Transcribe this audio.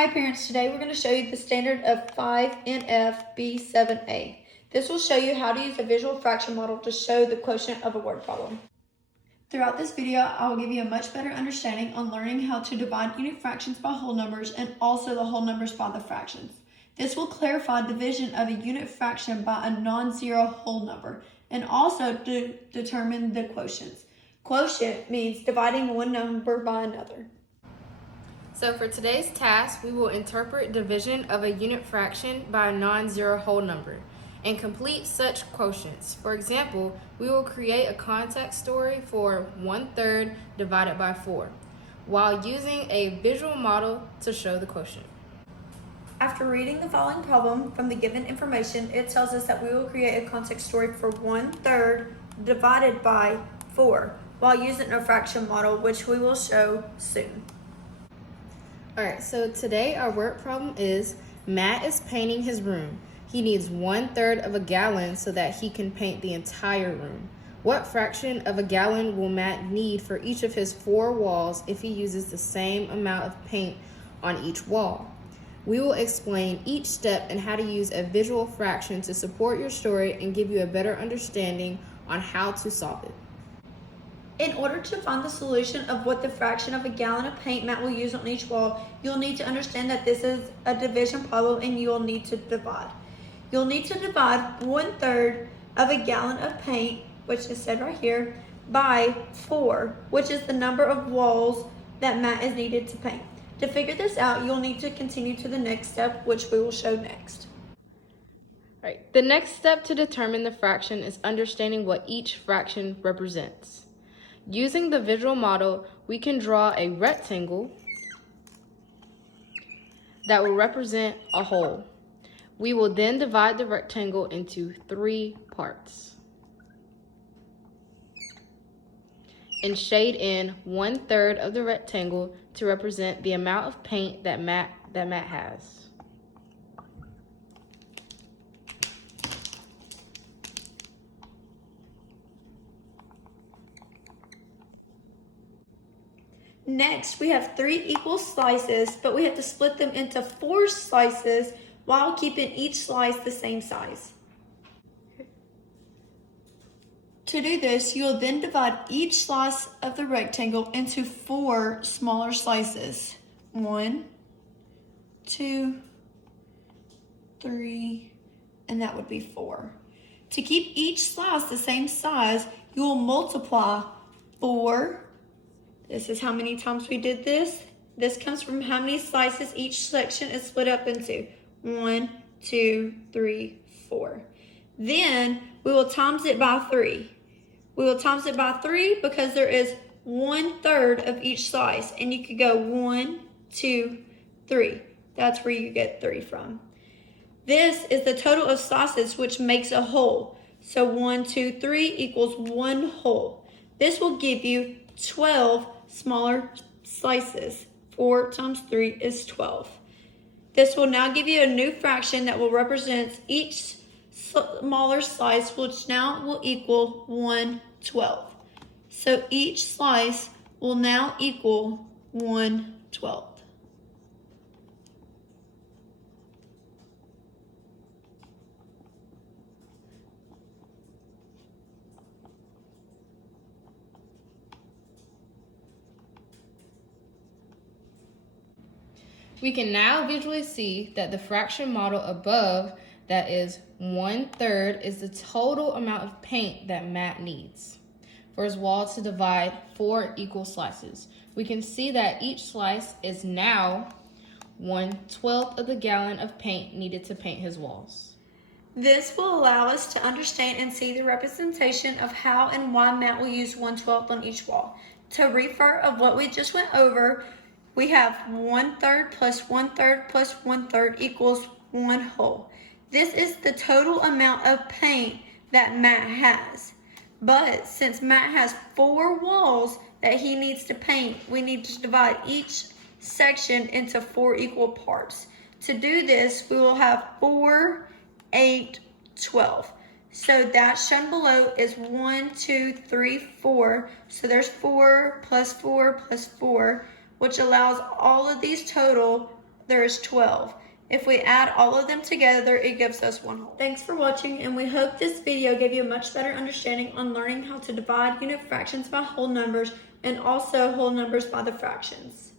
Hi parents, today we're going to show you the standard of 5NF-B7A. This will show you how to use a visual fraction model to show the quotient of a word problem. Throughout this video, I will give you a much better understanding on learning how to divide unit fractions by whole numbers and also the whole numbers by the fractions. This will clarify division of a unit fraction by a non-zero whole number and also to determine the quotients. Quotient means dividing one number by another. So for today's task, we will interpret division of a unit fraction by a non-zero whole number and complete such quotients. For example, we will create a context story for 1/3 divided by 4 while using a visual model to show the quotient. After reading the following problem from the given information, it tells us that we will create a context story for 1/3 divided by 4 while using a fraction model, which we will show soon. Alright, so today our work problem is Matt is painting his room. He needs 1/3 of a gallon so that he can paint the entire room. What fraction of a gallon will Matt need for each of his 4 walls if he uses the same amount of paint on each wall? We will explain each step and how to use a visual fraction to support your story and give you a better understanding on how to solve it. In order to find the solution of what the fraction of a gallon of paint Matt will use on each wall, you'll need to understand that this is a division problem and you'll need to divide. You'll need to divide 1/3 of a gallon of paint, which is said right here, by 4, which is the number of walls that Matt is needed to paint. To figure this out, you'll need to continue to the next step, which we will show next. Right. The next step to determine the fraction is understanding what each fraction represents. Using the visual model, we can draw a rectangle that will represent a whole. We will then divide the rectangle into 3 parts and shade in 1/3 of the rectangle to represent the amount of paint that Matt has. Next, we have 3 equal slices, but we have to split them into 4 slices while keeping each slice the same size. To do this, you will then divide each slice of the rectangle into 4 smaller slices. 1, 2, 3, and that would be 4. To keep each slice the same size, you will multiply 4. This is how many times we did this. This comes from how many slices each section is split up into. 1, 2, 3, 4. Then we will times it by 3. We will times it by 3 because there is 1/3 of each slice. And you could go 1, 2, 3. That's where you get 3 from. This is the total of slices, which makes a whole. So 1, 2, 3 equals 1 whole. This will give you 12 smaller slices. 4 times 3 is 12. This will now give you a new fraction that will represent each smaller slice, which now will equal 1/12. So each slice will now equal 1/12. We can now visually see that the fraction model above, that is 1/3, is the total amount of paint that Matt needs for his wall to divide 4 equal slices. We can see that each slice is now 1/12 of the gallon of paint needed to paint his walls. This will allow us to understand and see the representation of how and why Matt will use 1/12 on each wall. To refer of what we just went over, we have 1/3 plus 1/3 plus 1/3 equals 1 whole. This is the total amount of paint that Matt has. But since Matt has 4 walls that he needs to paint, we need to divide each section into 4 equal parts. To do this, we will have 4, 8, 12. So that shown below is 1, 2, 3, 4. So there's 4 plus 4 plus 4, which allows all of these total there is 12. If we add all of them together, it gives us 1 whole. Thanks for watching, and we hope this video gave you a much better understanding on learning how to divide unit fractions by whole numbers and also whole numbers by the fractions.